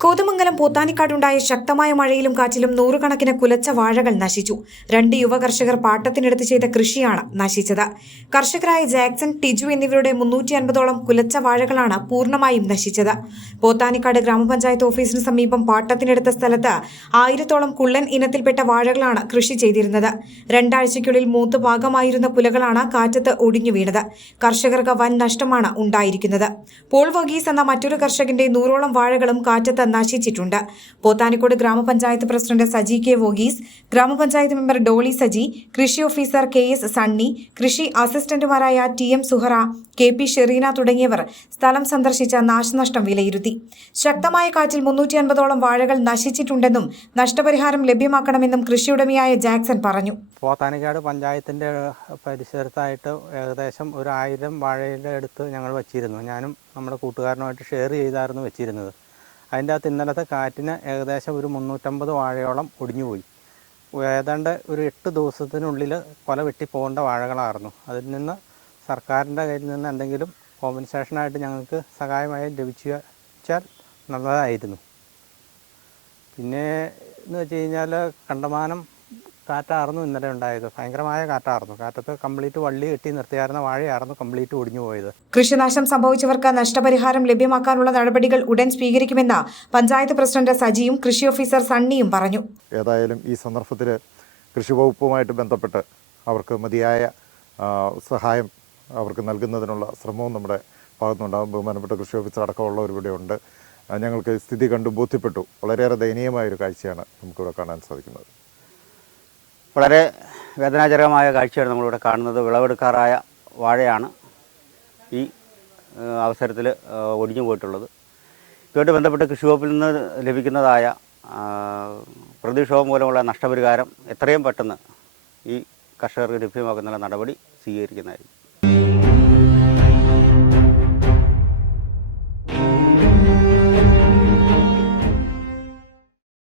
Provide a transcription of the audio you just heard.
കോതമംഗലം പോത്താനിക്കാടുണ്ടായ ശക്തമായ മഴയിലും കാറ്റിലും നൂറുകണക്കിന് കുലച്ച വാഴകൾ നശിച്ചു. 2 യുവ കർഷകർ പാട്ടത്തിനെടുത്ത് ചെയ്ത കൃഷിയാണ് നശിച്ചത്. കർഷകരായ ജാക്സൺ, ടിജു എന്നിവരുടെ 350ഓളം കുലച്ച വാഴകളാണ് പൂർണ്ണമായും നശിച്ചത്. പോത്താനിക്കാട് ഗ്രാമപഞ്ചായത്ത് ഓഫീസിന് സമീപം പാട്ടത്തിനെടുത്ത സ്ഥലത്ത് 1000ഓളം കുള്ളൻ ഇനത്തിൽപ്പെട്ട വാഴകളാണ് കൃഷി ചെയ്തിരുന്നത്. 2 ആഴ്ചയ്ക്കുള്ളിൽ മൂത്ത് പാകമായിരുന്ന കുലകളാണ് കാറ്റത്ത് ഒടിഞ്ഞു വീണത്. കർഷകർക്ക് വൻ നഷ്ടമാണ് ഉണ്ടായിരിക്കുന്നത്. പോൾ വർഗീസ് എന്ന മറ്റൊരു കർഷകന്റെ 100ഓളം വാഴകളും കാറ്റത്ത് നശിച്ചിട്ടുണ്ട്. പോത്താനിക്കോട് ഗ്രാമപഞ്ചായത്ത് പ്രസിഡന്റ് സജി കെ വോഗീസ്, ഗ്രാമപഞ്ചായത്ത് മെമ്പർ ഡോളി സജി, കൃഷി ഓഫീസർ KS സണ്ണി, കൃഷി അസിസ്റ്റന്റുമാരായ TM സുഹറ, KP ഷെറീന തുടങ്ങിയവർ സ്ഥലം സന്ദർശിച്ച നാശനഷ്ടം വിലയിരുത്തി. ശക്തമായ കാറ്റിൽ 350ഓളം വാഴകൾ നശിച്ചിട്ടുണ്ടെന്നും നഷ്ടപരിഹാരം ലഭ്യമാക്കണമെന്നും കൃഷിയുടമയായ ജാക്സൺ പറഞ്ഞു. പോത്താനിക്കാട് പഞ്ചായത്തിൻ്റെ പരിസരത്തായിട്ട് ഏകദേശം 1000 വാഴയുടെ അടുത്ത് ഞങ്ങൾ വച്ചിരുന്നു. ഞാനും നമ്മുടെ കൂട്ടുകാരനുമായിട്ട് ഷെയർ ചെയ്തായിരുന്നു വെച്ചിരുന്നത്. അതിൻ്റെ അകത്ത് ഇന്നലത്തെ കാറ്റിന് ഏകദേശം ഒരു 350 വാഴയോളം ഒടിഞ്ഞുപോയി. ഏതാണ്ട് ഒരു 8 ദിവസത്തിനുള്ളിൽ കൊല വെട്ടിപ്പോകേണ്ട വാഴകളായിരുന്നു. അതിൽ നിന്ന് സർക്കാരിൻ്റെ കയ്യിൽ നിന്ന് എന്തെങ്കിലും കോമ്പൻസേഷനായിട്ട് ഞങ്ങൾക്ക് സഹായമായി ലഭിച്ചാൽ നല്ലതായിരുന്നു. പിന്നെ എന്ന് വെച്ച് കഴിഞ്ഞാൽ കണ്ടമാനം കാറ്റായിരുന്നു ഇന്നലെ ഉണ്ടായത്. ഭയങ്കരമായ കാറ്റായിരുന്നു. കാറ്റത്ത് കംപ്ലീറ്റ് വള്ളി കെട്ടി നിർത്തിയായിരുന്ന വാഴയായിരുന്നു കംപ്ലീറ്റ് ഒടിഞ്ഞു പോയത്. കൃഷിനാശം സംഭവിച്ചവർക്ക് നഷ്ടപരിഹാരം ലഭ്യമാക്കാനുള്ള നടപടികൾ ഉടൻ സ്വീകരിക്കുമെന്ന് പഞ്ചായത്ത് പ്രസിഡന്റ് സജിയും കൃഷി ഓഫീസർ സണ്ണിയും പറഞ്ഞു. ഏതായാലും ഈ സന്ദർഭത്തിൽ കൃഷി വകുപ്പുമായിട്ട് ബന്ധപ്പെട്ട് അവർക്ക് മതിയായ സഹായം അവർക്ക് നൽകുന്നതിനുള്ള ശ്രമവും നമ്മുടെ ഭാഗത്തുനിന്നുണ്ടാകും. ബഹുമാനപ്പെട്ട കൃഷി ഓഫീസർ അടക്കമുള്ളവർ ഇവിടെ ഉണ്ട്. ഞങ്ങൾക്ക് സ്ഥിതി കണ്ടു ബോധ്യപ്പെട്ടു. വളരെയേറെ ദയനീയമായൊരു കാഴ്ചയാണ് നമുക്കിവിടെ കാണാൻ സാധിക്കുന്നത്. വളരെ വേദനാജനകമായ കാഴ്ചയാണ് നമ്മളിവിടെ കാണുന്നത്. വിളവെടുക്കാറായ വാഴയാണ് ഈ അവസരത്തിൽ ഒടിഞ്ഞു പോയിട്ടുള്ളത്. ഇതുമായിട്ട് ബന്ധപ്പെട്ട് കൃഷി വകുപ്പിൽ നിന്ന് ലഭിക്കുന്നതായ പ്രതിക്ഷോഭം മൂലമുള്ള നഷ്ടപരിഹാരം എത്രയും പെട്ടെന്ന് ഈ കർഷകർക്ക് ലഭ്യമാക്കുന്ന നടപടി സ്വീകരിക്കുന്നതായിരിക്കും.